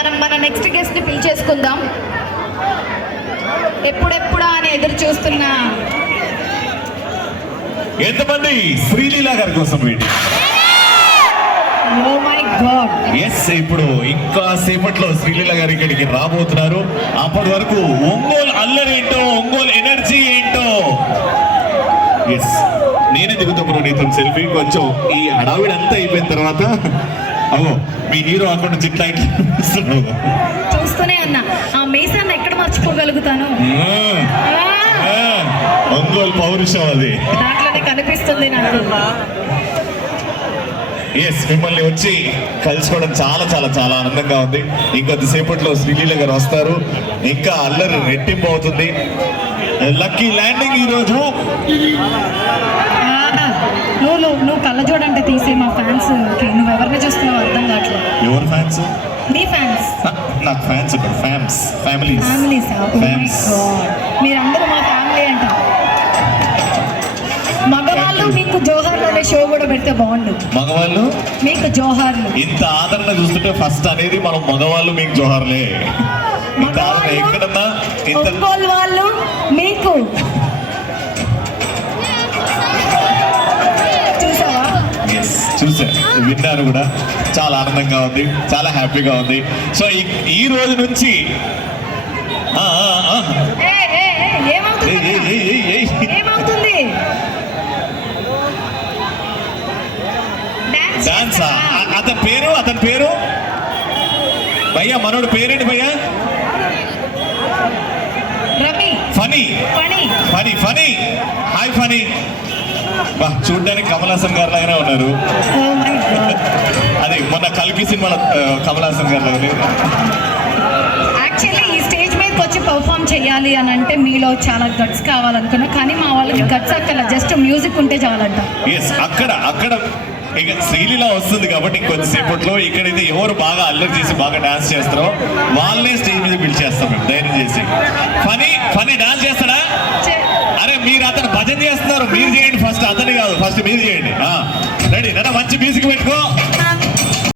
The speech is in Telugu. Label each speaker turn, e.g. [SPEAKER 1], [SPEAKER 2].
[SPEAKER 1] మనం మన నెక్స్ట్ గెస్ట్ని పిలిచేసుకుందాం. ఎప్పుడెప్పుడా అని ఎదురు చూస్తున్న
[SPEAKER 2] ఎంతమంది? శ్రీలీల గారి కోసం వెయిట్
[SPEAKER 1] గాడ్
[SPEAKER 2] ఎస్ ఇప్పుడు ఇంకా సేపట్లో శ్రీలీల గారి ఇక్కడికి రాబోతున్నారు. అప్పటి వరకు ఒంగోలు అల్లరి ఏంటో ఒంగోలు ఎనర్జీ ఏంటో? ఎస్ నేనే దిగుతాను నీతో సెల్ఫీ. కొంచెం ఈ హడావిడి అంతా అయిపోయిన తర్వాత అవో మీ హీరో అక్కడ జిట్లా ఇట్లా.
[SPEAKER 1] చూస్తూనే ఉన్నా. ఆ మీసాన్ని ఎక్కడ మర్చిపోగలుగుతాను
[SPEAKER 2] ఒంగోలు పౌరుషం అది.
[SPEAKER 1] దాంట్లోనే కనిపిస్తుంది నాకు
[SPEAKER 2] ఎస్ మిమ్మల్ని వచ్చి కలుసుకోవడం చాలా చాలా చాలా ఆనందంగా ఉంది. ఇంకొద్దిసేపట్లో శ్రీలీల గారు వస్తారు. ఇంకా అల్లరి రెట్టింపు అవుతుంది. లక్కీ ల్యాండింగ్ ఈ రోజు
[SPEAKER 1] ఆ, నువ్వు నువ్వు నువ్వు కళ్ళజోడంటే తీసే మా ఫ్యాన్స్ నువ్వు ఎవరిని చూస్తున్నావు అర్థం కావట్లేదు.
[SPEAKER 2] ఎవరు ఫ్యాన్స్
[SPEAKER 1] నీ ఫ్యాన్స్
[SPEAKER 2] నాకు ఫ్యాన్స్ ఇక్కడ ఫ్యాన్స్ ఫ్యామిలీస్
[SPEAKER 1] ఫ్యామిలీస్
[SPEAKER 2] Fans.
[SPEAKER 1] మీరందరూ మా ఫ్యామిలీ అంట. మగవాళ్ళు మీకు జోహార్లు అనే షో కూడా పెడితే బాగుండు.
[SPEAKER 2] మగవాళ్ళు?
[SPEAKER 1] మీకు జోహార్లు.
[SPEAKER 2] ఇంత ఆదరణ చూస్తుంటే ఫస్ట్ అనేది మనం మగవాళ్ళు మీకు జోహార్లే. ఇంత ఆదరణ ఎక్కడన్నా? ఇంత
[SPEAKER 1] వాళ్ళు మీకు
[SPEAKER 2] విన్నారు కూడా. చాలా ఆనందంగా ఉంది. చాలా హ్యాపీగా ఉంది. సో ఈ- రోజు నుంచి
[SPEAKER 1] డాన్స్
[SPEAKER 2] అతని పేరు అతని పేరు? భయ్యా మనోడు పేరేంటి భయ్యా? ఫనీ. ఫనీ ఫనీ. చూడ్డానికి కమల్ హాసన్ గారు లాగానే ఉన్నారు.
[SPEAKER 1] గాడ్
[SPEAKER 2] అది మొన్న కల్కి సినిమాలో ఆ, కమల్ హాసన్ గారు లాగా లేరు?
[SPEAKER 1] యాక్చువల్లీ ఈ స్టేజ్ మీదకి వచ్చి పర్ఫామ్ చేయాలి అని అంటే మీలో చాలా గట్స్ కావాలనుకున్నా. కానీ మా వాళ్ళకి గట్స్ అక్కడ జస్ట్ మ్యూజిక్ ఉంటే చాలంట.
[SPEAKER 2] ఎస్ అక్కడ అక్కడ ఇక శ్రీలీల వస్తుంది కాబట్టి ఇంకొద్దిసేపట్లో ఇక్కడైతే ఎవరు బాగా అల్లరి చేసి బాగా డాన్స్ చేస్తారో వాళ్ళనే స్టేజ్ మీద పిలిచేస్తాం మేము ధైర్యం చేసి. ఫనీ ఫనీ డాన్స్ చేస్తాడా? అరే మీరు అతను భజన చేస్తున్నారు మీరు చేయండి ఫస్ట్ అతని కాదు ఫస్ట్ మీరు చేయండి. రెడీ రెడీ మంచి మ్యూజిక్ పెట్టుకో.